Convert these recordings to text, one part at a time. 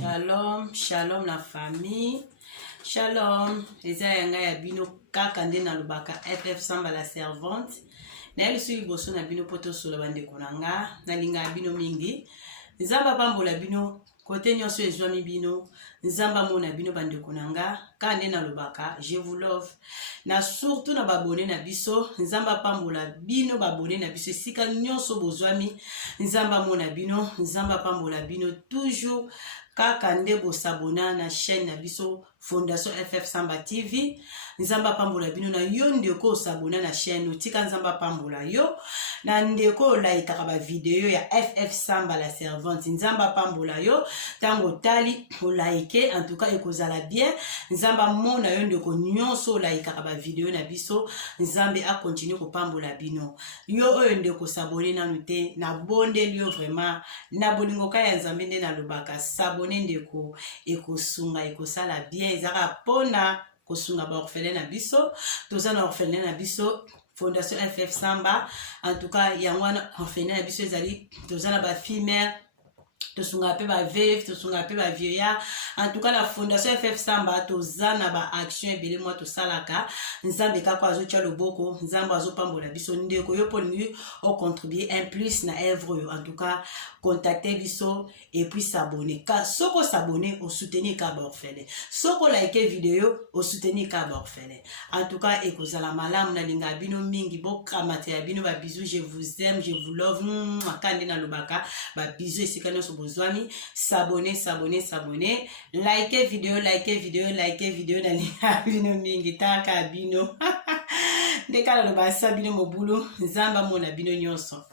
Shalom, shalom la famille. Shalom, les ayanga ya bino kaka nde na lubaka FF Samba la servante. Na yeli sui boso na bino poto solo bande konanga na linga bino mingi. Nzamba pambola bino kote nyonso ezwami bino. Nzamba mona bino bande konanga kande na lubaka. Je vous love. Na surtout na babone na biso. Nzamba pambola bino babone na biso. Sika nyonso bozwami. Nzamba mona bino. Nzamba pambola bino toujours. Kaka nde bo sabona na chaîne na biso Fondation FF Samba TV. Nzamba pambola bino na yo ndeko sabona na chaîne otika nzamba pambola yo na ndeko like ba video ya FF Samba la servante. Nzamba pambola yo tango tali o like en tout cas ekozala bien. Nzamba mona yo ndeko nyonso like ba video na biso. Nzambe a continue ko pambola bino. Yo oyo ndeko sabone na nute na bonde liyo vraiment na bolingo ka ya nzambe nde na lobaka sabone ndeko ekosunga ekosala bien ezaka pona kosunga ba orphelin na biso toza na orphelin na biso Fondation FF Samba en tout cas yangwana orphelin na biso ezali toza na ba femelle tosunga pe ba veuve tosunga pe ba vieillard en tout cas la Fondation FF Samba toza na ba action ebele moi to salaka nzambe kako azotia loboko nzambe azopambola biso ndeko yo polingi o contribuer un plus na œuvre en tout cas contacter biso et puis s'abonner ka soko s'abonner au soutenir ka orphelin soko like vidéo au soutenir ka orphelin en tout cas ekozala malamu na linga bino mingi bo kramate ya bino ba bisous je vous aime je vous love makande na lobaka ba bisous esika nyonso bozwami s'abonner like vidéo na linga bino mingi taka bino ndekala lo basa bino mobulu nzamba mona bino nyonso.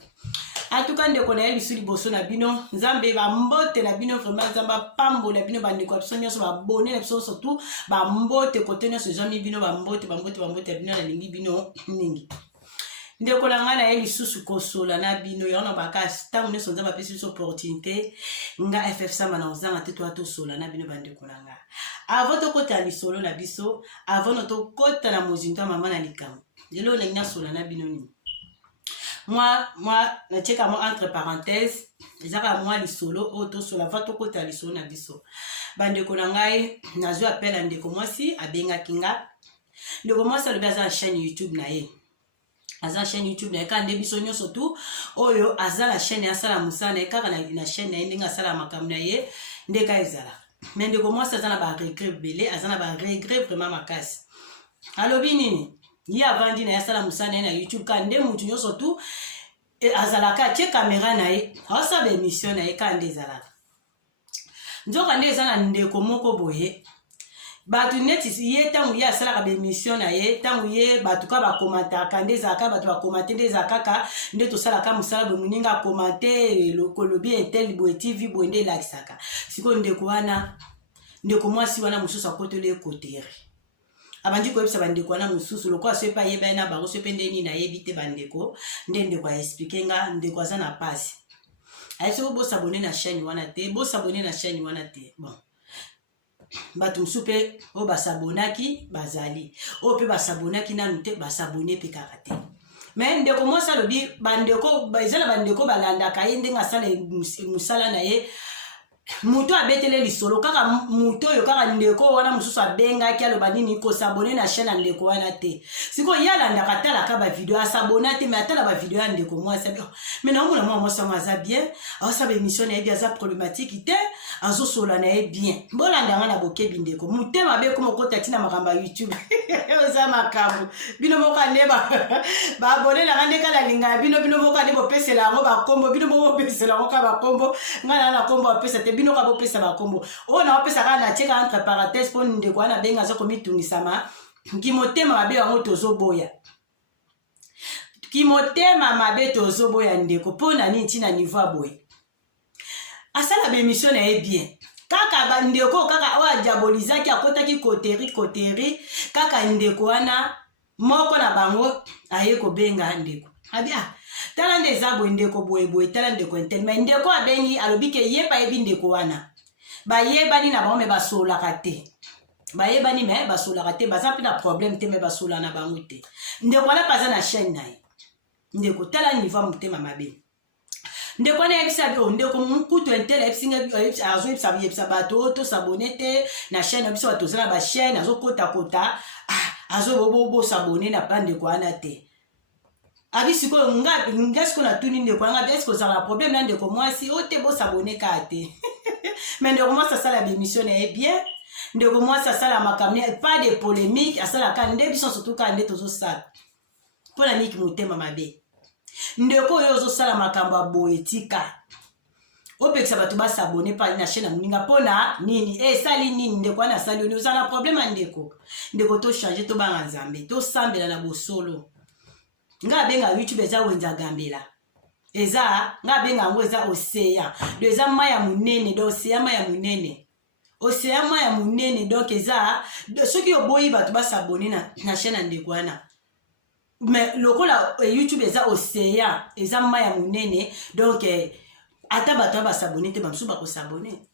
En tout cas, ndeko na yebi suli boso na bino, nzambe ba mbote na bino vraiment nzamba pambo na bino bandeko biso nyonso ba bonne na biso surtout ba mbote kote nyonso jami bino ba mbote bino na lingi bino mingi. Ndeko na nga na yebi susu kosola na bino yana bakasi tango nyonso nzamba pesi biso opportunité nga FF Samba na ozanga te to sola na bino bandeko na nga. Avant to kota li solo na biso, avant to kota na mozinto mama na likambo. Lelo na nya sola na bino ni. Moi, na cheka mo entre parenthèses, ezaka moi li solo auto sur la vato kota li solo na biso. Bandeko na ngai nazo appel ndeko mwasi abenga kinga. Ndeko mwasi le baza chaîne YouTube na ye. Aza chaîne YouTube na ka ndebiso nyonso tu oyo aza la chaîne ya sala musana kaka na chaîne na ndinga sala makamna ye ndeka ezala. Mais ndeko mwasi aza na ba regret belé, aza na ba regret vraiment makasi. Alobi nini? Yi avandi na yasala musana na YouTube kande mutu nyonso tu azalaka tie caméra na ye asa be émission na ye kande ezalaka nzoka nde ezana ndeko moko boye batu neti ye tangu ye asalaka be émission na ye tangu ye batu ka ba commenter kande ezalaka batu ba commenter nde ezakaka nde tosalaka musala be muninga commenter lokolobi intel boye TV boye nde lakisaka siko ndeko wana ndeko mwasi wana mususu akotole kotere abandi ko ebisa bandeko na mususu lokwa sepa yeba na baro sepe ndeni na yebite bandeko ndende kwa expliquer nga ndeko aza na passe aiso bo s'abonner na chaîne wana te bo s'abonner na chaîne wana te bon batu msupe o ba s'abonaki bazali o pe ba s'abonaki na nute ba s'abonner pe karate mais ndeko mo sa lobi bandeko bazala bandeko balanda ka yende nga sala musala na ye muto abetele lisolo kaka muto yo kaka ndeko wana mususu abenga ki aloba nini ko s'abonner na chaîne ndeko wana te siko yala ndaka tala ka ba video s'abonner te mais atala ba video ndeko moi ça mais na mona moi ça maza bien a ça ba émission na bien ça problématique te azo sola na bien bola ndanga na bokebi ndeko mutema be ko mokota tina makamba YouTube za makambo bino moka ndeba ba abonner la ndeka la linga bino moka ndebo pesela ngo ba kombo bino moka pesela ngo ka ba kombo ngana na kombo pesa te bino ka bo pesa ba kombo o na pesa ka na cheka entre parenthèses pour ndeko na benga zo komitungisama kimotema mabe wango tozoboya kimotema mabe tozoboya ndeko pona nini tina niveau boye asala be mission na bien kaka ba ndeko kaka wa diabolizaki akotaki koteri kaka ndeko wana moko na bango aye ko benga ndeko abia tala ndeza bo ndeko boye tala ndeko intel mais ndeko abengi alobike yeba yebi ndeko wana ba yeba ni na bango me basola kate ba yeba ni me basola kate baza pe na problème te me basola na bango te ndeko wana paza na chaîne na ye ndeko tala niveau mutema mabe ndeko na yebisa bi ndeko mukutu entele yebisa azo yebisa bato to s'abonner te na chaîne biso bato zana ba chaîne azo kota azo bobo s'abonner na pa ndeko ana te abisi ko nga siko na tuni ndeko nga bi esko za problème na ndeko mwasi o te bo s'abonner ka te mais ndeko mwasi asala bémission na bien ndeko mwasi asala makamne pas de polémique asala ka nde biso surtout ka nde tozo sala pona niki motema mabe ndeko oyo ozosala makambo ya boetika opekisa bato basabone pa na chaîne na moninga mpona nini esali nini ndeko wana asali oni ozala problème ya ndeko tochange tobanga nzambe tosambela na bosolo nga abenga youtube eza wenza gambela eza nga abenga yango eza océan do eza mai ya monene do océan mai ya monene océan mai ya monene donc eza soki oboyi bato basabone na chaîne na ndeko wana mais lokola YouTube eza océan eza mai ya monene donc ata bato basabone te bamsusu bakosabone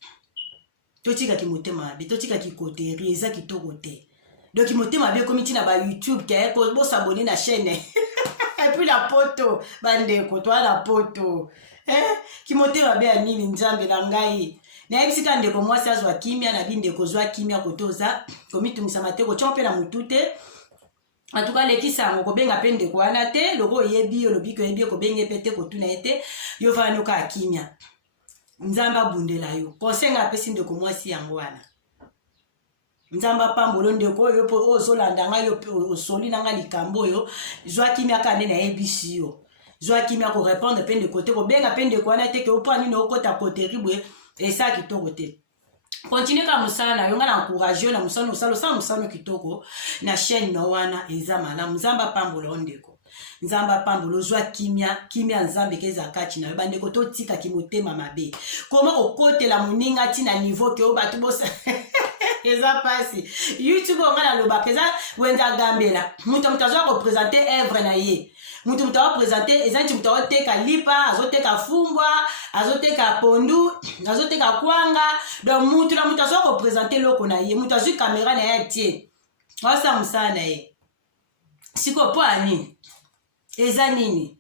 totikaki motema mabe totikaki koteri eza kitoko te donc motema mabe ekomi ntina ba YouTube ke bosabone na chaîne et puis la poto bandeko toa la poto kimotema mabe ya nini nzambe na ngai nayebisi ka ndeko mwasi azwa kimia na bindeko zwa kimia kotoza komitungisa mateko tyo mpe na mutu te en tout cas lekisa yango kobenga mpe ndeko wana te loko oyebi yo lobi koyebi kobenga pe te kotuna ye te yo vana yoka akimia nzambe abundela yo konsenga apesi ndeko mwasi yango wana nzambe apambolo ndeko oyo mpo ozolanda ngai yo osoli na ngai likambo oyo zwa kimia ka nde nayebisi yo zwa kimia korépondre mpe ndeko te kobenga mpe ndeko wana te ke opo nini okota koteri bwe esa kitoko te continue ka musala na yo nga na encourage yo na musala osala musala kitoko na chaîne na wana eza malamu nzambe apambola ndeko nzambe apambola ozwa kimia nzambe keza kati na yo bandeko totika kimotema mabe koma okotela moninga ntina niveau ke o bato bosa eza pasi YouTube nga na lobaka eza wenza gambela mutu azwa représenter œuvre na ye mutu awaprésente eza nti mutu awoteka lipa azoteka fumbwa azoteka pondu azoteka kwanga donc mutu na mutu azwa koprésente loko na ye mutu azwi kamera na ye atie awasa mosala na ye siko po ani eza nini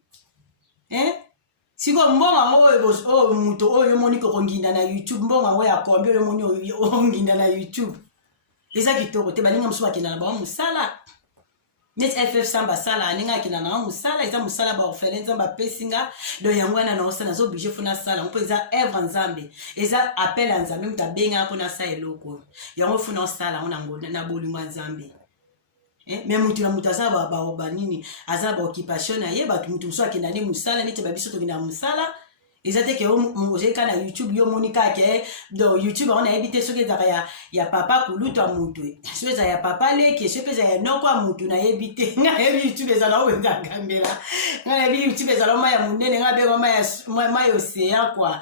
siko mbongo yango oyo mutu oyo omoni kokonginda na YouTube mbongo yango ya kombi oyo omoni onginda na YouTube eza kitoko te baninga mosusu bakenda na bango mosala neti FF Samba sala aninga akenda na bango mosala eza mosala baorphelin nzambe apesi nga do yango wana naosala nazoblige fona sala mpo eza œuvre nzambe eza appel ya nzambe mutu abenga mpo nasala eloko yango fona osala ngo na bolingo ya nzambe mais mutu na mutu aza banini aza baoccupation na ye bato mutu mosusu akenda nde mosala neti babiso tokenda mosala eza te ke ozalika na YouTube yo moni kake do YouTube on ayebi te soki ezaka ya papa kulutu ya mutu soki eza ya papa leki soki eza ya noko ya mutu nayebi te nga nayebi YouTube ezala owenza gambela nga nayebi YouTube ezala mai ya monene nga benga mai océan kwa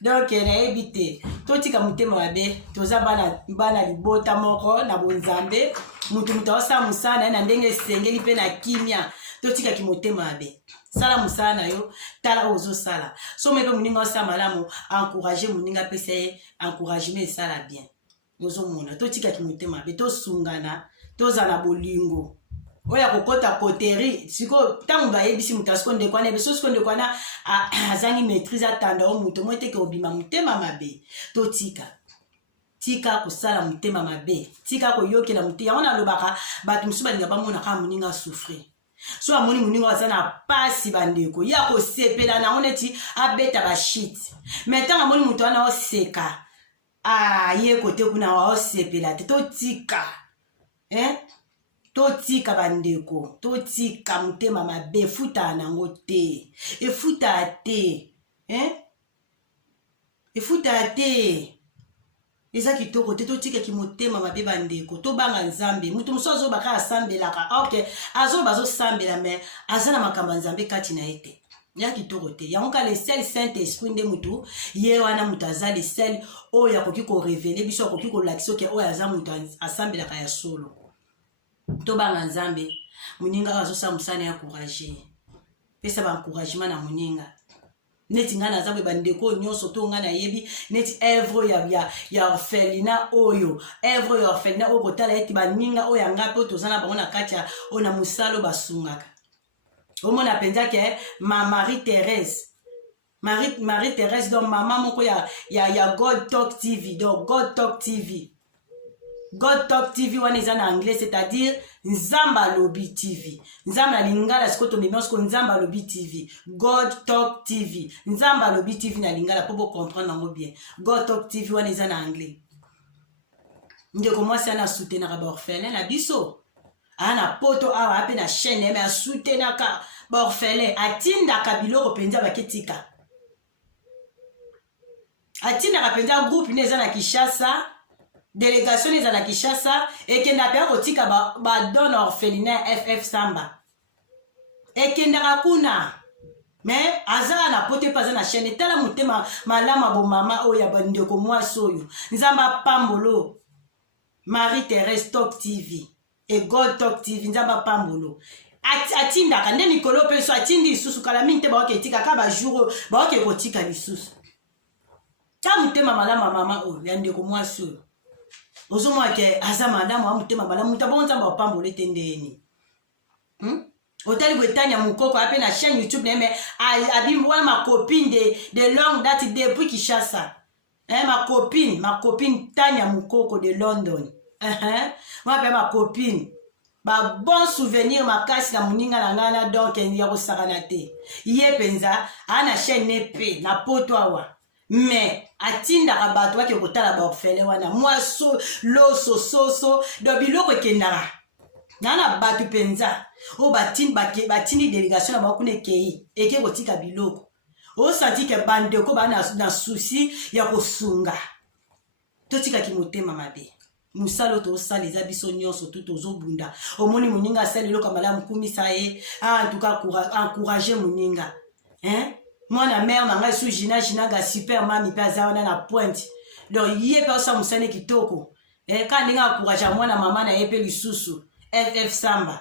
donc nayebi te totika motema mabe toza bana libota moko na bonzambe mutu aosala mosala na ye na ndenge esengeli mpe na kimia totikaki motema mabe sala mosala na yo tala ozosala so mpe moninga osala malamu encourage moninga apesa ye encouragement esala bien ozomona totikaki motema mabe tosungana tozala bolingo oya kokota koteri siko ntango bayebisi moto asiko ndeko wana ebeso siko ndeko wana azangi maîtrise atanda o moto moi teke obima motema mabe tika kosala motema mabe tika koyokela mote yango nalobaka bato mosusu balinga bamonaka moninga souffrir so amoni moninga aza na pasi bandeko ya kosepela nango neti abeta bashit mais ntango amoni moto wana oseka ye kote kuna waosepela te totika bandeko totika motema mabe efuta nango te efuta te eza kitoko te totikaki motema mabe bandeko tobanga nzambe mutu mosusu azobaka asambelaka ok azoba azosambela mais aza na makambo ya nzambe kati na ye te ya kitoko te yango ka le sel saint esprit nde mutu ye wana mutu aza le sel oyo akoki korevele biso akoki kolakisa oke oyo aza mutu asambelaka ya solo tobanga nzambe moninga azosala mosala ya courage pesa baencouragement na moninga neti nga naza boye bandeko nyonso to nga nayebi neti œuvre ya orphelina oyo œuvre ya orphelina oyo kotala eti baninga oyo yanga mpe toza na bango na kati ya oyo na mosala oyo basungaka omona mpenza ke Marie Marie-Thérèse, donc maman moko ya God Talk TV, donc God Talk TV. God Talk TV wana eza en anglais, c'est-à-dire Nzamba Lobby TV. Nzamba na lingala sikoto memesko Nzamba Lobby TV. God Talk TV. Nzamba Lobby TV na lingala pour comprendre nango bien. God Talk TV wana eza en anglais. Ndeko mwasi ana soutenir ba orphelin na biso. Ana poto awa ape na chaîne mais a soutenir ka ba orphelin atinda kabilo penza baketika. Atinda ka penza groupe neza na Kinshasa. Délégation neza na Kinshasa ekenda pe kotika ba don orphelinat FF Samba. Ekenda kuna. Mais azala na pote pas na chaîne tala mutema malama bo mama oya bandeko mwasi oyo. Nzamba pambolo. Marie-Thérèse Talk TV et God Talk TV Nzamba pambolo. Atinda kande mikolo pe so atindi susu kala minte ba oketika ka ba jour ba okekotika lisusu. Ta mutema malama mama oyo ya ndeko mwasi oyo. Ozo mwa ke aza madame wa mutema malamu mutaba Nzamba pambolo tendeni. Otali Bretagne mukoko ape na chaîne YouTube na mais abimwa ma copine de longue date depuis Kinshasa. Ma copine Tania Mukoko de London. Moi, ma copine. Ba bon souvenir ma casse la muninga na ngana donc ya ko sakanate. Iye penza ana chaîne nepe na potwawa. Mais atinda rabato wa ke kotala ba orphelin wana. Moi soso do biloko kendara. Nana batu penza. O batini délégation na bakune kei. Eke kotika biloko. O santi ke bandeko ba na souci ya kosunga. Totika ki motema mabe. Musalo to sali za biso nyonso tout ozobunda. Omoni muninga sali loka malamu kumisa ye. En tout cas encourager muninga. Mwana mère nanga su jina ga super mami pe azawana na pointe. Donc yé pe sa musane kitoko. Ka ninga encourager mwana mama na yepe lisusu. FF Samba.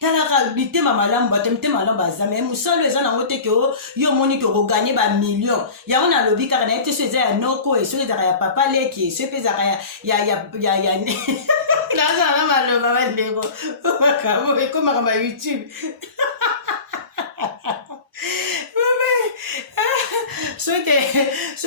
Talaka bitema malamu batemtema malamu bazame musolo eza na ngote ke yo moni ke ko gagner ba millions ya ona lobi kaka na ete so eza ya noko e so eza ya papa leki so pe eza ya laza na maloba ba ndeko bakabo e koma kama YouTube so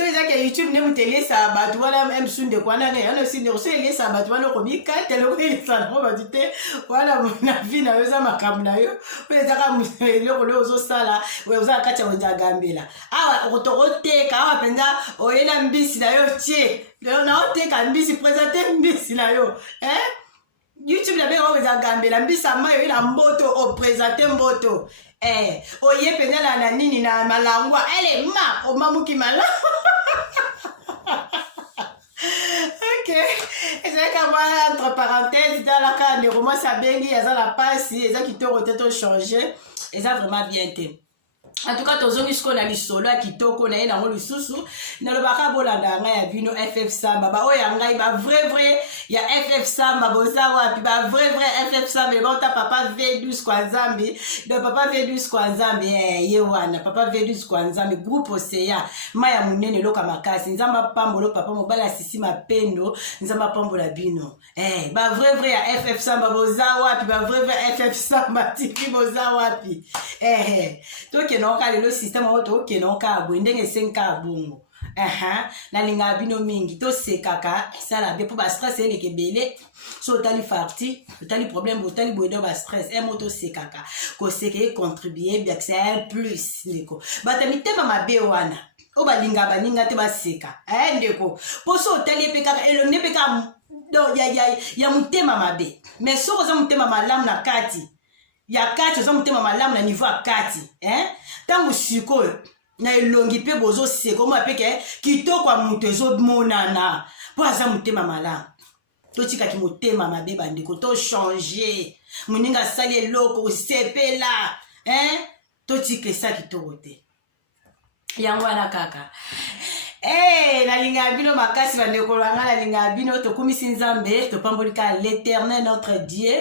eza ke YouTube ne mutele sa batu wana msunde kwana ne yana sinde so ele sa batu wana ko bika tele ko ele sa no batite wana na vie na yo za makambo na yo eza ka muselo ko lozo sala we uza kacha wenza gambela awa ototeka awa penza oyela mbisi na yo tie leo na oteka mbisi présenter mbisi na yo YouTube la bego weza gambela mbisa mayo ila mboto o présenter mboto oye penza na nini na malangwa ele ma o mamuki mala OK ezaka ba entre parenthèses dans la cas de roman ça bengi ya za la passe eza kitoko teto changer eza vraiment bien té. En tout cas tozongi siko na lisolo ya kitoko na ye nango lisusu na lobaka bolanda nga ya bino FF Samba ba oya ngai ba vrai ya FF Samba boza wapi ba vrai FF Samba ba ta papa V12 kwa Nzambi de papa V12 kwa Nzambi ye wana papa V12 kwa Nzambi groupe Océan maya munene loka makasi Nzamba pambolo papa mobala sisi mapendo Nzamba pambola bino ba vrai ya FF Samba boza wapi ba vrai FF Samba tiki boza wapi toke no ka le système auto ke no ka bwendenge 5 bongo na linga bino mingi to sekaka sala be pour ba stress ele ke belé so tali farti tali problème bo tali boedo ba stress moto sekaka ko seke contribuer bien que c'est plus ndeko batamitema mabe wana o balinga baninga te baseka ndeko poso tali peka elo ne peka do ya mutema mabe mais so za mutema malamu na kati ya kati oza mutema malamu na niveau ya kati tango sikoyo na elongi pe bozo seko mo apeke kitoko ya mutu ezomonana po aza mutema malamu totika ki motema mabe bandeko to changer muninga sali eloko osepela totika esa kitoko te yango wana kaka nalinga bino makasi bandeko langa nalinga bino tokumisi nzambe topambolika l'éternel notre Dieu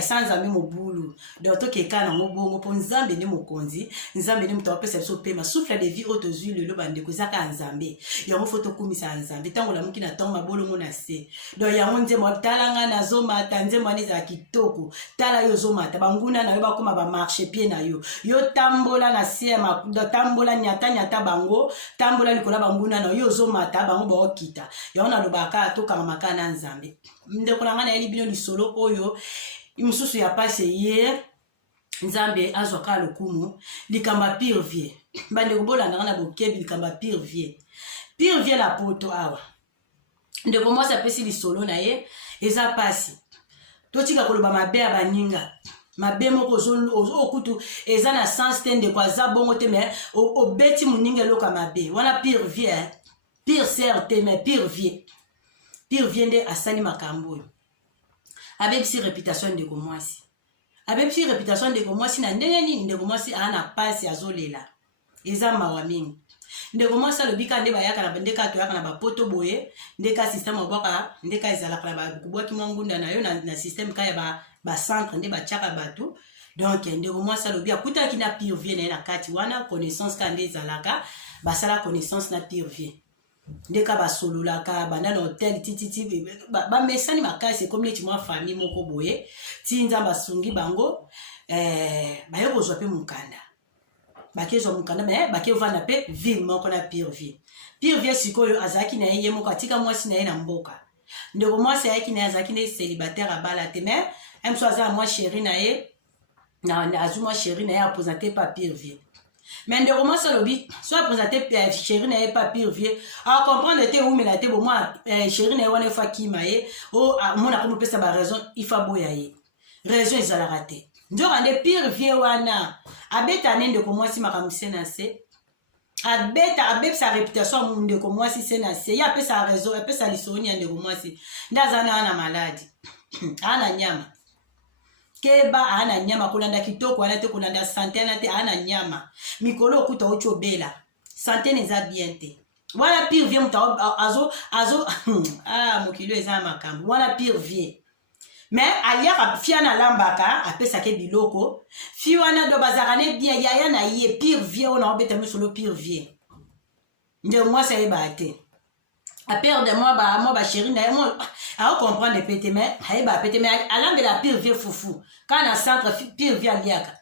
sans nzambe mobulu donc tokeka nango bongo mpo nzambe nde mokonzi nzambe nde moto apesa biso pema souffle de vie oyo tozwi lelo bandeko ezaka nzambe yango fo tokumisa nzambe ntango lamuki na ntango mabolongo na se donc yango nzembo talanga nazomata nzembo wana ezala kitoko tala yo ozomata banguna na yo bakoma bamarche pie na yo yo tambola na se tambola nyata bango tambola likola banguna na yo ozomata bango baokita yango nalobaka tokanga maka na nzambe ndeko na nga nayeli bino lisolo oyo mosusu ya pase ye nzambe azwaka lokumu likamba pire vie bandeko bolandanga na bokebi likamba pire vie la poto awa ndeko mwasi apesi lisolo na ye eza pasi totika koloba mabe ya baninga mabe moko okutu eza na sens te ndeko aza bongo te me obeti moninga eloka mabe wana pire vie pire ser te me pire vie nde asali makambo oyo abebisi réputation ndeko mwasi abebisi réputation ndeko mwasi na ndenge nini ndeko mwasi aa na pasi azolela eza mawa mingi ndeko mwasi alobika nde bayaka na ndeka toyaka na bapoto boye ndeka système obwaka ndeka ezalaka na bakubwaki mwa ngunda na yo na système ka ya bacentre nde batiaka bato donc ndeko mwasi alobi akutaki na pire vie na ye na kati wana connaissance ka nde ezalaka basala connaissance na pire vie ndeka basololaka banda na hotel tititi bamesani makasi ekomi neti mwa famille moko boye ti nzambe asungi bango baye kozwa mpe mokanda bakezwa mokanda me bakezvanda mpe ville moko na pire vie sikoyo azalaki na ye moko atika mwasi na ye na mboka ndeko mwasi ayaki na ye azalaki ne célibataire abala te me mosu aza na mwa chéri na ye azwi mwa chéri na ye apresente pa pire vie mais ndeko mwasi alobi so apresente chéri na ye pa pire vie acomprendre te eumela te bomwa chéri na ye wana efa kima ye omonaka mopesa baraison ifa boya ye raison ezalaka te nzoka nde pire vie wana abeta ne ndeko mwasi makambo se na se abebisa réputation ya ndeko mwasi se na se ye apesa raison apesa lisoni ya ndeko mwasi nde aza na ana maladi ana nyama keba ana nyama kolanda kitoko wana te kolanda sante ana te ana nyama mikolo okuta oti obela sante neza bien te wana pire vie moto azo mokilo eza makambo wana pire vie mais aliaka fia na lambaka apesaka biloko fi wana do bazaka ne bien yaya na ye pire vie ona obeta misolo pire vie nde mwasi ayeba te aperde moi ba chéri na ye moi comprendre pete mais ayeba pete mais alambela pire vie fufu kana centre pire vie aliaka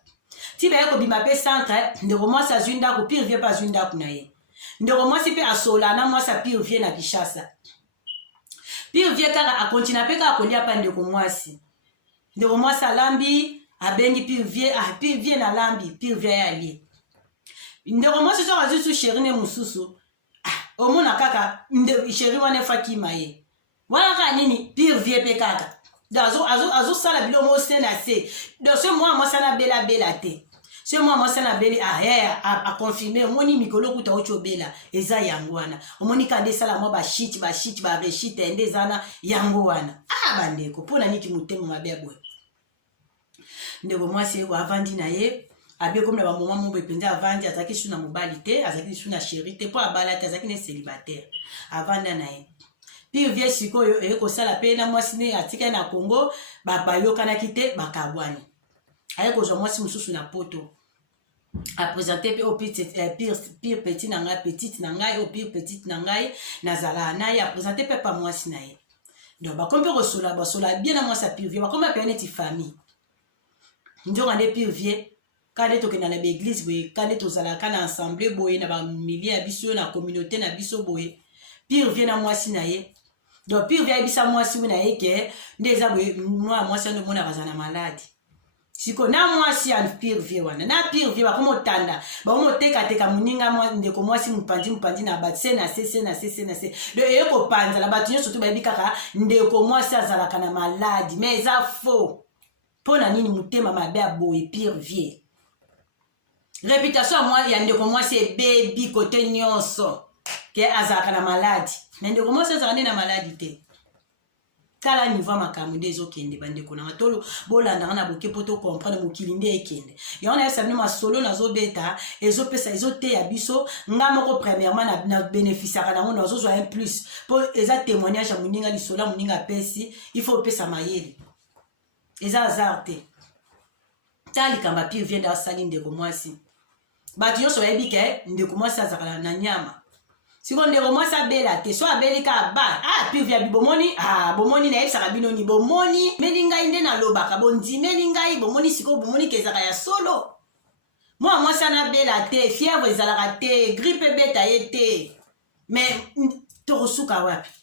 ti baye kobima mpe centre ndeko mwasi azwi ndako pire vie mpe azwi ndako na ye ndeko mwasi mpe asola na mwasi pire vie na Kinshasa pire vie kaka akontina mpe kaka kolia pa ndeko mwasi alambi abengi pire vie na lambi pire vie ya alie ndeko mwasi soki azwi su chéri ne mosusu omona kaka chéri wana efa kima ye wana kaka nini pire vie mpe kaka azosala bilo mo se na se donc se mwa mwasi anabela te se mwa mwasi anabeli akonfirme omoni mikolo okuta oti obela eza yango wana omoni ka nde esala mwa bashiti bareshite nde eza na yango wana bandeko mpona niki motema mabe ya boye ndeko mwasi avandi na ye abie komi na bamoma mo boye mpenza avandi azalaki su na mobali te azalaki su na chéri te mpo abala te azalaki ne célibataire avanda na ye pire vie sikoyo eye kosala mpe na mwasi ne atika ye na Congo bayokanaki te bakabwani aye kozwa mwasi mosusu na poto apresente mpe o pire petit na ngai petite na ngai o pire petite na ngai nazala na ye apresente mpe pa mwasi na ye donc bakomi mpe basola bien na mwasi ya pire vie bakomi apea neti famille nzoka nde pire vie ka nde tokenda na baeglise boye ka nde tozalaka na ensemble boye na bamilie ya biso na communauté na biso boye pire vie na mwasi na ye donc pire vie ayebisa mwasi na ye ke nde eza boye mwasi ando mona baza na maladi siko na mwasi ya pire vie wana na pire vie bakomotanda bakomotekateka moninga ndeko mwasi mopanzi na bato se na se donc eye kopanzala bato nyonso to bayebi kaka ndeko mwasi azalaka na maladi mais eza faux mpona nini motema mabe ya boye pire vie réputation ya ndeko mwasi ebebi kote nyonso ke azalaka na maladi mais ndeko mwasi azalaka nde na maladi te tala niveau makambo nde ezokende bandeko nanga tolo bolandanga na boke po tocomprendre mokili nde ekende yango nayebisa bino masolo nazobeta ezopesa ezoteya biso nga moko premièrement na bénéficiaka nango nazozwa un plus mpo eza témoignage ya moninga lisolo ya moninga apesi il faut opesa mayele eza hasard te tala likambo ya pire viende asali ndeko mwasi bato nyonso bayebi ke ndeko mwasi azalaka na nyama siko ndeko mwasi abela te so abeli ka ba pire via bibomoni bomoni nayebisaka bino ni bomoni meli ngai nde nalobaka bondimeli ngai bomoni siko bomoni kezaka ya solo mwa mwasi anabela te fièvre ezalaka te grippe ebeta ye te mais tokosuka wapi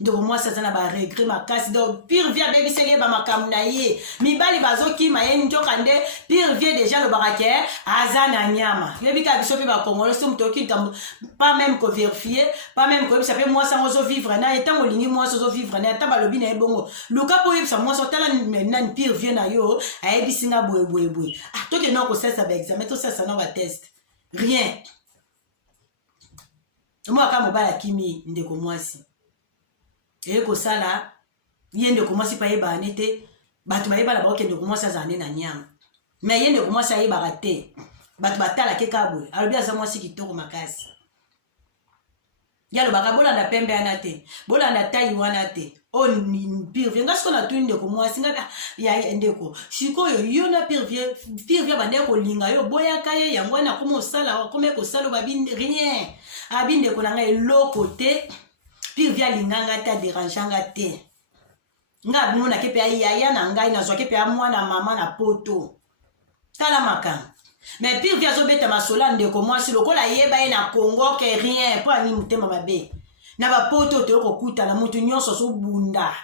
ndeko mwasi aza na baregret makasi donc pire vie abebiseli ye bamakambo na ye mibali bazokima ye nzoka nde pire vie deja alobaka ke aza na nyama yebika biso mpe bakongolo so moto oki ntambo pas même koverifie pas même koyebisa mpe mwasi yango ozovivre na ye ntango olingi mwasi ozovivre na ye ata balobi na ye bongo luka mpo oyebisa mwasi otala nani pire vie na yo ayebisi nga boyeboyeboye tokende kosalisa baexamen tosalisa na bateste rien omwaka mobali akimi ndeko mwasi eye kosala ye ndeko mwasi mpe ayebaka ne te bato bayebala baoke ndeko mwasi azala nde na nyama me ye ndeko mwasi ayebaka te bato batalake kaka boye alobi aza mwasi kitoko makasi ye alobaka bolanda pembe wana te bolanda tai wana te o pire vie nga siko natuni ndeko mwasi nga ya ndeko sikoyo yo na pire vie bande kolinga yo boyaka ye yango wana akoma osala akoma kosala babi rien abi ndeko na nga eloko te pire vie alinganga te aderanganga te nga abimonake mpe ayaya na ngai nazwaki mpe amwana mama na poto tala makambo mais pire vie azobeta masolo ya ndeko mwasi lokola ayeba ye na congo ke rien mpo ani motema mabe na bapoto toyo kokutana mutu nyonso azobunda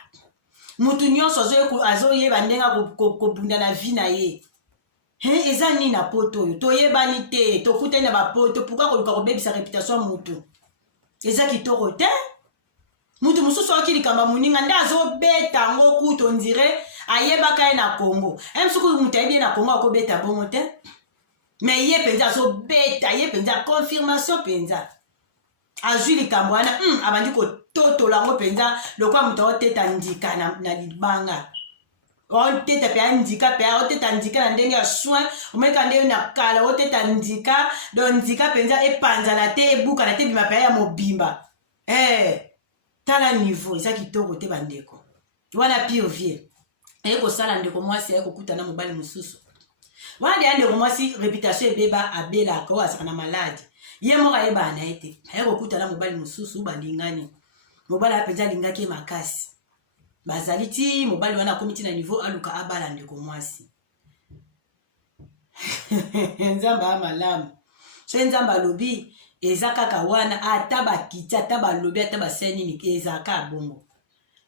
mutu nyonso azoyeba ndenge kobunda na vi na ye eza nini na poto oyo toyebani te tokutani na bapoto pourkui koluka kobebisa réputation ya mutu eza kitoko te mutu mosusu aoki likamba moninga nde azobeta ngo kutu ondire ayebaka ye na congo msuku mutu ayebi ye na congo akobeta bongo te mais ye mpenza azobeta ye mpenza confirmation mpenza azwi likambo wana abandi kototola yango mpenza lokwa moto aoteta ndika na libanga oteta mpe andika mpe oteta ndika na ndenge ya soin omeka nde na kala oteta ndika do ndika mpenza epanzana te ebukana te bima mpe ya mobimba tala niveau eza kitoko te bandeko wana pire vie eye kosala ndeko mwasi aye kokutana mobali mosusu wana deya ndeko mwasi réputation ebeba abelaka oyo azaka na maladi ye moko ayebaka na ye te aye kokutana mobali mosusu balingani mobali apenza alingaki ye makasi bazali ti mobali wana akomi ti na niveau aluka abala ndeko mwasi nzambe amalamu so nzambe alobi eza kaka wana ata bakiti ata balobi ata baseni nini ezaka bongo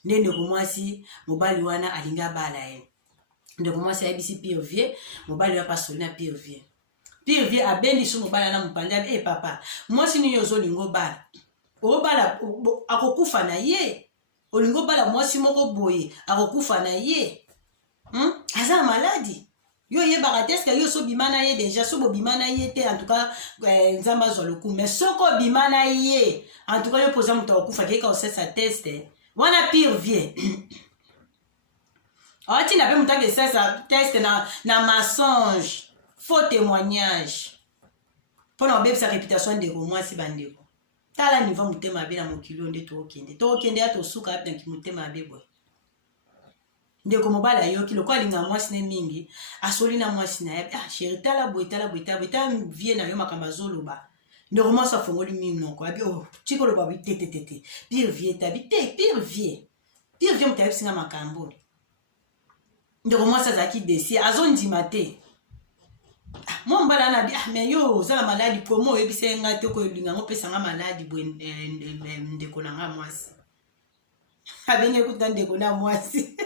nde ndeko mwasi mobali wana alingi abala ye ndeko mwasi ayebisi pire vie mobali oyo apasoli na pire vie pire vie abendi so mobali ana mopanda papa mwasi nini ozolinga obala obala akokufa na ye olingi obala mwasi moko boye akokufa na ye aza maladi yo yebaka te eske yo so bima na ye deja so bobima na ye te en tout cas nzambe azwa lokumu mais soko obima na ye en tout cas yo poza moto akokufa keyeka osalisa teste wana pire vie awatinda mpe moto akesalisa teste na mensonge faux témoignage mpona obebisa réputation ndeko mwasi bandeko tala niveau motema abe na mokili oyo nde tokende ya tosuka ape na motema abe boye ndeko mobali ayoki loko alinga mwasi ne mingi asoli na mwasi na ye sheri tala boye tala vie na yo makambo azoloba ndeko mwasi afongoli minoko abi tikoloba bitetetete pire vie tabi te pire vie moto ayebisinga makambo ndeko mwasi azalaki desi azondima te mwa mbala anabi me yo ozala maladi komo oyebisa ye ngai te koyolinga ngo opesanga maladi boye ndeko na nga mwasi abenge kuta ndeko na mwasi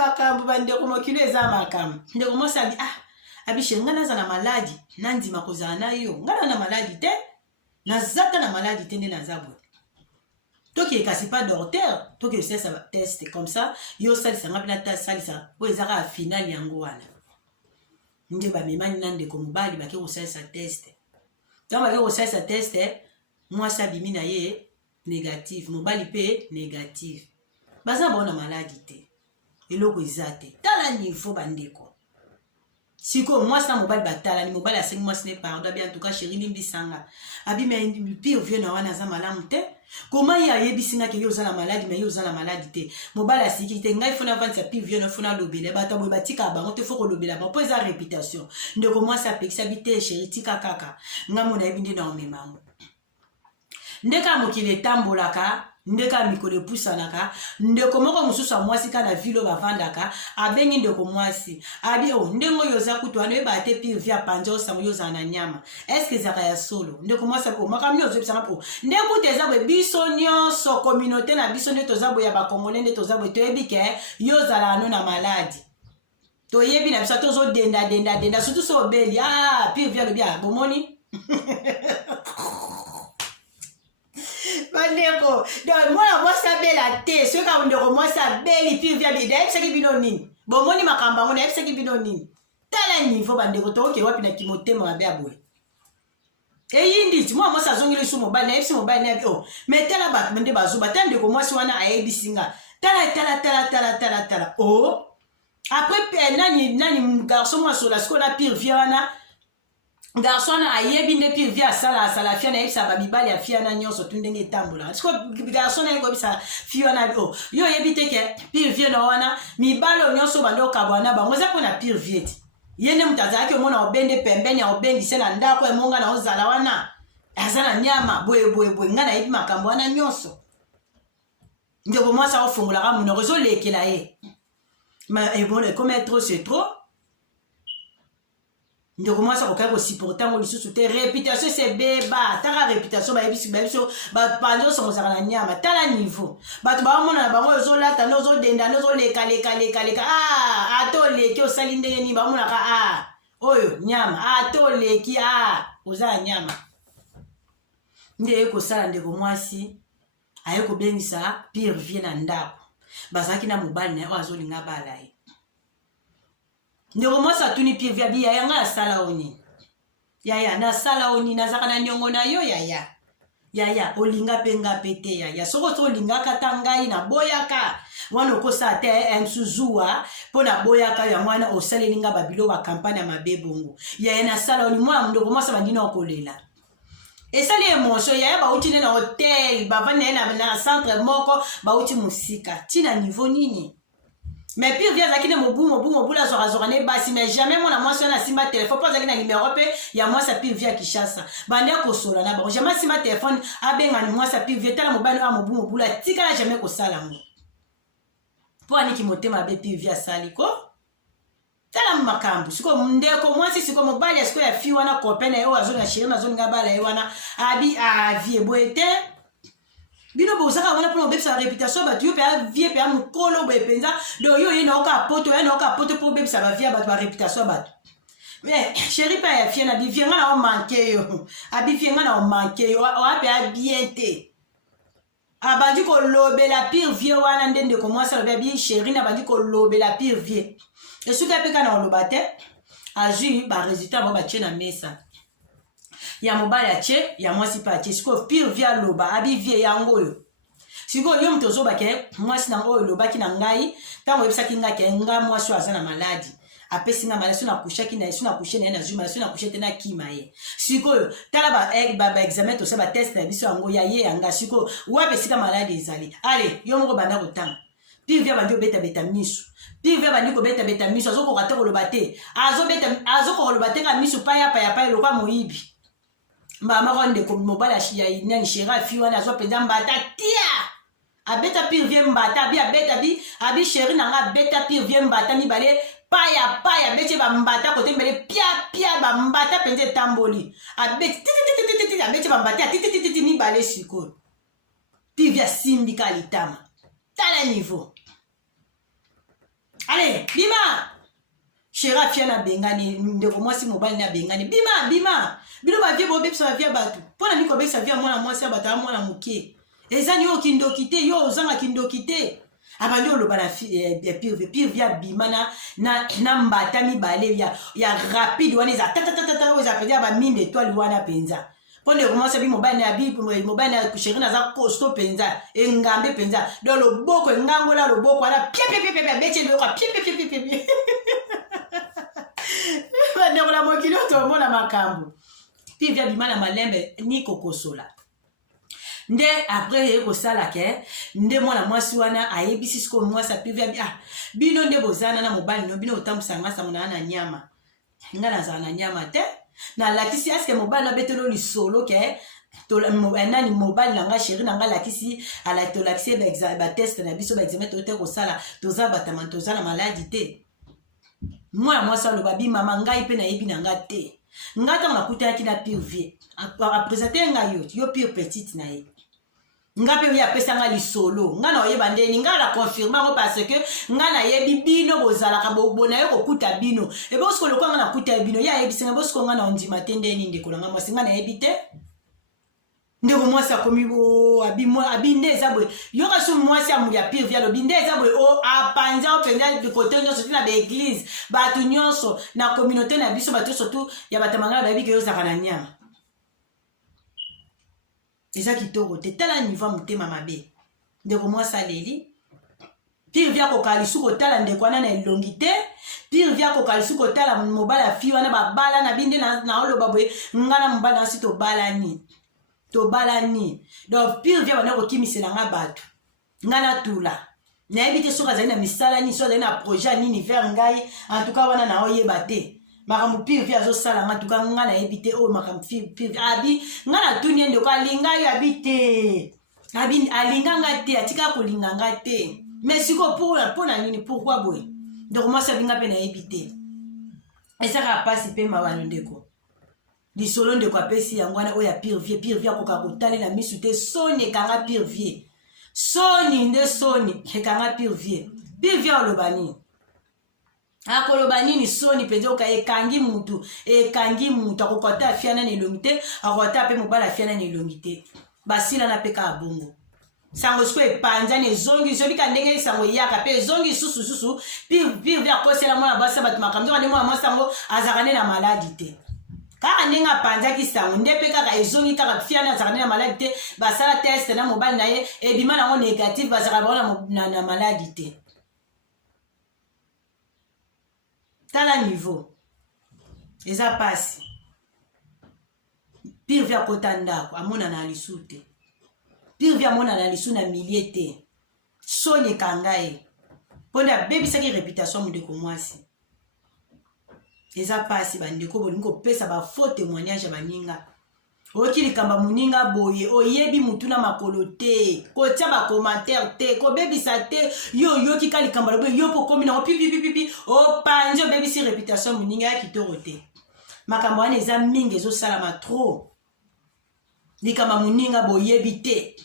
makambo bandeko mokili eza makambo ndeko mwasi abi abishe nga naza na maladi nandima kozala na yo nga na maladi te nazata na maladi te nde naza boye toki kasi pas docteur toki osalisa test comme ça yo osalisanga mpe nata asalisa oyo ezaka ya finale yango wana nde bamemani na ndeko mobali bake kosalisa test ntango bake kosalisa test mwasi abimi na ye négatif mobali pe négatif baza bona maladi te eloko eza te tala niveau bandeko siko mwasi na mobali batala ni mobali asengi mwasi ne pardon bien en tout cas chéri limbisanga abi mais pire vieux na wana za malamu te comment ya yebisinga ke yo za la maladie mais yo za la maladie te mobali asiki te ngai fona vantisa pire vieux na fona lobele bato boy batika bango te foko lobela ba po eza réputation ndeko mwasi apekisa bite chéri tika kaka ngamo na yebi nde na omemango ndeka mokili etambolaka ndeka mikolo epusanaka ndeko moko mosusu ya mwasi ka na vilo bavandaka abengi ndeko mwasi abi o ndenge oyo oza kutu wana oyeba te pire via panja osango yo ozala na nyama eske ezaka ya solo ndeko mwasi apo makambi ozoyebisanga mpo nde kutu eza boye biso nyonso communauté na biso nde toza boye ya bakongole nde toza boye toyebi ke yo ozala ano na maladi toyebi na biso tozodenda surtout so obeli pire via lobi bomoni bandeko donc mwana mwasi abela te soki ka ndeko mwasi abeli pire via bida yebisaki bino nini bomoni makambo yango nayebisaki bino nini tala niveau bandeko tokoke wapi na kimotema mabe ya boye eyindi ti mwana mwasi azongeli so mobali nayebisi mobali nayebi o mais tala bato nde bazoba tala ndeko mwasi wana ayebisinga tala o après nani garçon mwasi ola sikoyo na pire via wana garçon na ayebi nde pire via asala fia na yebisa babibali ya fia na nyonso tu ndenge etambola siko garçon na yebisa fia na yo yebi te ke pire via na wana mibalo nyonso bando kabwana bango za pona pire via ti yene mutazaki omona obende pembeni ya obengise na ndako emonga na ozala wana aza na nyama boye nga na yebi makambo wana nyonso ndeko mwasi akofungolaka munoko ezolekela ye mais bon comme être trop c'est trop ndeko mwasi akokai kosupporte yango lisusu te réputation se beba taka réputation bayebisi bapanje osongo ozala na nyama tala niveau bato baomona na bango ozolata nde ozodenda nde ozolekaleka ata oleki osali ndenge nini baomonaka oyo nyama ata oleki ozala nyama nde ye kosala ndeko mwasi aye kobengisa pire vie na ndako bazalaki na mobali na ye oyo azolinga bala ye ndeko mwasi atuni pire via bi yaya nga asala oni yaya nasala oni nazaka na niongo na yo yaya olinga mpe nga mpe te yaya soko so olingaka ta ngai naboyaka wana okosala te msuzuwa mpo naboyaka yo yango wana osaleli nga babilo ba kampagne ya mabe bongo yaya nasala oni mwana ndeko mwasi bandina okolela esali émotion yaya bauti nde na hotel bavandi naye na centre moko bauti mosika ntina niveau nini mais pire via azalaki ne mobu azwaka ne basi mais jamais mwana mwasi wana asimba telefone mpo azalaki na numero mpe ya mwasi ya pire via kishasa bande akosola na bango jamais asimba telefone abengani mwasi ya pire via tala mobali oyo mobu atikala jamais kosala yango mpo aniki motema abe pire via asali ko tala makambo siko ndeko mwasi siko mobali asiko ya fi wana copain na ye oyo azolinga sheri na azolinga bala ye wana abi avie boye te bino bozaka wana mpona obebisa réputation bato yo mpe avie mpe amokolo boye mpenza do yo ye naoka poto mpo obebisa bavie ya bato baréputation ya bato mais sheri mpe ayafie na bivie nga na omanke yo abivie nga na omanke yo oya mpe abien te abandi kolobela pire vie wana nde ndeko mwasi alobi abi sheri na bandi kolobela pire vie esuki apeka na oloba te azwi baresultat mo batie na mesa ya mobali atie ya mwasi mpe atie sikoyo pire vie aloba abi vie yango oyo sikoyo yo moto ozobake mwasi nango oyo olobaki na ngai ntango oyebisaki ngai ke nga mwasi oyo aza na maladi apesi nga maladi so nakushaki na ye so nakushe na ye nazwi maladi so nakushe te nakima ye sikoyo tala baexamen tosa bateste na biso yango ya ye yanga sikoyo wapi esika maladi ezali ale yo moko banda kotanga pire vie bandi obetabeta miso pire vie bandi kobetabeta miso azokoka te koloba te azokoka koloba te ka miso payapayapaya elokwa moyibi mbamako ndeko mobali ya nani sheri afi wana azwa mpenza mbata tia abeta pire vie mbata abi sheri nanga abeta pire vie mbata mibale paya abeti bambata kote mbele pia bambata mpenza etamboli abeti bambata titititi mibale sikoyo pire vie asimbika litama tala niveau ale bima sheri afia na bengani ndeko mwasi mobali na bengani bima bino bavie bobebisa bavie bato mpona nini kobebisa vie mwana mwasi ya bato ya mwana moke ezani yo kindoki te yo ozanga kindoki te abandi oloba na pire vie abima na mbata mibale ya rapide wana eza tatatata oyo eza mpenza ya baminde etwali wana mpenza Pour ne commencer à mobile na chéri na za costo penza engambe penza do lo boko ngambo la lo boko ala pie beche lo kwa pie bande ko la mokilo to mona makambo puis via bimana malembe ni kokosola nde après ye ko sala ke nde mwana mwasi wana ayebisi siko mwasi puis via bino nde bozana na mobile no bino otambusa ngasa mona na nyama ngana za na nyama te na lakisi aske mobile na betelo li solo ke to nani mobile na nga chéri na nga lakisi ala to lakisi ba test na biso ba examen to te ko sala to za batama to za na maladie te moi moi ça le babi mama ngai pe na yebi na nga te ngata na kuta ki na pire vie a présenter nga yo pire petite na ye nga pe ya pesa nga li solo nga na oyeba ndeni nga la confirmer ngo parce que nga na yebi bino bozala ka bona yo ko kuta bino e bo sko le kwa nga na kuta bino ya yebi singa bo sko nga na ondima tendeni ndeko nga moi singa na yebi te ndeko mwasi akomi bo abinde ezabwe yo ka so mwasi amu ya pire via lo binde ezabwe o apanja o penza de côté nyonso na ba église ba tu nyonso na communauté na biso ba surtout ya batamanga ba bi ke yo zakana nyama eza kitoko te tala niveau motema mabe ndeko mwasi aleli pire via kokalisu kotala ndeko wana na elongi te pire via kokalisu kotala mobala fi wana babala na binde na oloba boye ngana mobala nsi tobalani donc pire via bana kokimisela nga bato ngana tula nayebi te soki azali na misala nini so azali na projet nini vers ngai en tout cas wana na oyeba te makambo pire via azosala nga tuka nga nayebi te oyo makambo pire abi nga na tuni ndeko alinga yo abi te alinga nga te atika kolinga nga te mais siko mpona nini pourquoi boye ndeko mwasi abinga mpe nayebi te ezaka pasi mpe mabano ndeko lisolo ndeko apesi yango wana oyo ya pire vie akoka kotalela misu te soni ekanga pire vie soni nde soni ekanga pire vie oloba nini akoloba nini soni mpenza oka ekangi mutu akokota afiana na elongi te akokota mpe mobala afiana na elongi te basilana mpe kaka bongo sango siko epanzani ezongi sobika ndenge sango eyaka mpe ezongi susu pire akosela mwana basa bato makambo nde mwana mwasi yango azalaka nde na maladi te kaka ndenge apanzaki sango nde mpe kaka ezongi kaka fiana azalaka nde na maladi te basala test na mobali na ye ebima nango négatif bazalaka bango na maladi te tala niveau eza pasi pire via kota ndako amonana lisu te pire via amonana lisu na milie te soni ekanga ye mpona abebisaki réputation mondeko mwasi eza pasi bandeko bolingi kopesa bafaux témoignage ya baninga oyoki likamba moninga boye oyebi mutu na makolo te kotia bacommentaire te kobebisa te yo oyoki ka likamba loboye yo mpo komi nango pipipipipi opanzi obebisi réputation moninga ya kitoko te makambo wana eza mingi ezosalama trop likamba moninga boyebi te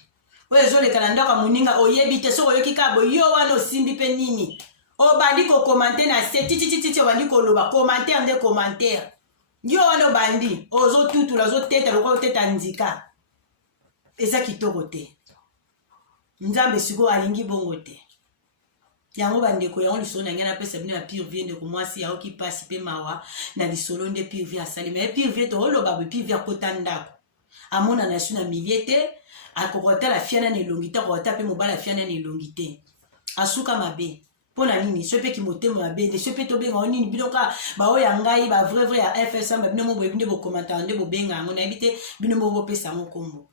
oyo ezolekana ndako ya moninga oyebi te soki oyoki ka boye yo wana osimbi mpe nini obandi kokomante na se titititi obandi koloba commentaire nde commentaire yo wana obandi ozotutula ozoteta lokola oteta nzika eza kitoko te nzambe sikoyo alingi bongo te yango bandeko yango lisolo na ngai napesa bino ya pire vie ndeko mwasi yaoki pasi mpe mawa na lisolo nde pire vie asali me pire vie tooloba boye pire vie akota ndako amonana esu na milie te akokotala fiana na elongi te akokota mpe mobala afiana na elongi te asuka mabe mpona nini so mpe kimotemo mabe de so mpe tobenga nini bino ka baoyo ya ngai bavrai ya fsm babino mo boyebi nde bokomantara nde bobenga yango nayebi te bino mo bopesa yango nkombo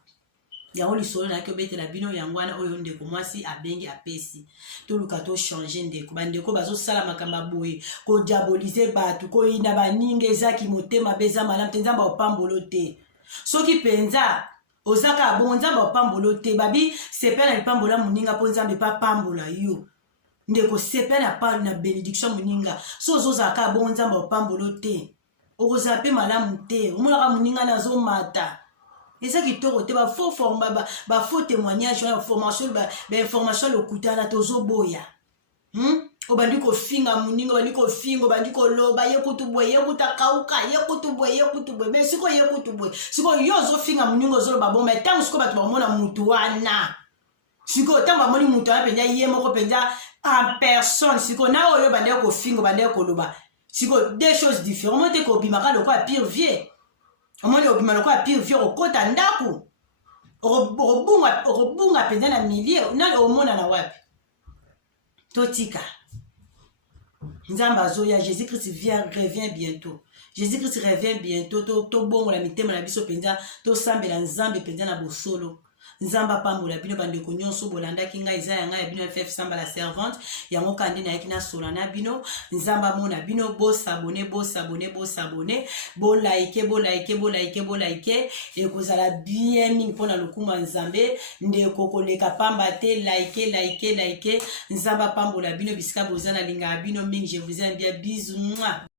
yango lisolo nayaki obetela bino yango wana oyo ndeko mwasi abengi apesi toluka tochange ndeko bandeko bazosala makambo boye kodiabolize bato koyina baninga ezaki motema mabe eza malamu te nzambe opambolo te soki mpenza ozaka bongo nzambe opambolo te babi sepe na lipambola moninga mpo nzambe epapambola yo ndeko sepe na bénédiction moninga so ozozalaka bongo nzambe opambolo te okozala mpe malamu te omonaka moninga nazomata eza kitoko te bafaux témoignage wana bainformation lokutana tozoboya obandi kofinga moninga obandi kofinga obandi koloba ye kutu boye ye kutu akauka ye kutu boye me sikoyo ye kutu boye sikoyo yo ozofinga moninga ozoloba bongo me ntango sikoyo bato bamona mutu wana sikoyo ntango bamoni mutu wana mpenza ye moko mpenza en personne sikoyo na oyo bandeko kofinga bandeko koloba sikoyo deux choses différentes te kobimaka lokola pire vie omoni obima lokola pire vie okota ndako okobunga mpenza na milie nani omona na wapi totika nzambe azoya Jésus Christ revient bientôt. Jésus Christ revient bientôt. To bongo la mitema na biso penza to sambela nzambe penza na bosolo. Nzamba pambola bino bandeko nyonso bolanda kinga Isaiah nga ya bino FF Samba la servante yango kandi na yaki na sola na bino nzamba mona bino bo s'abonner bo like et kozala bien mingi pona lokuma nzambe ndeko koleka pamba te like nzamba pambola bino bisika bozana linga bino mingi je vous aime bien bisous.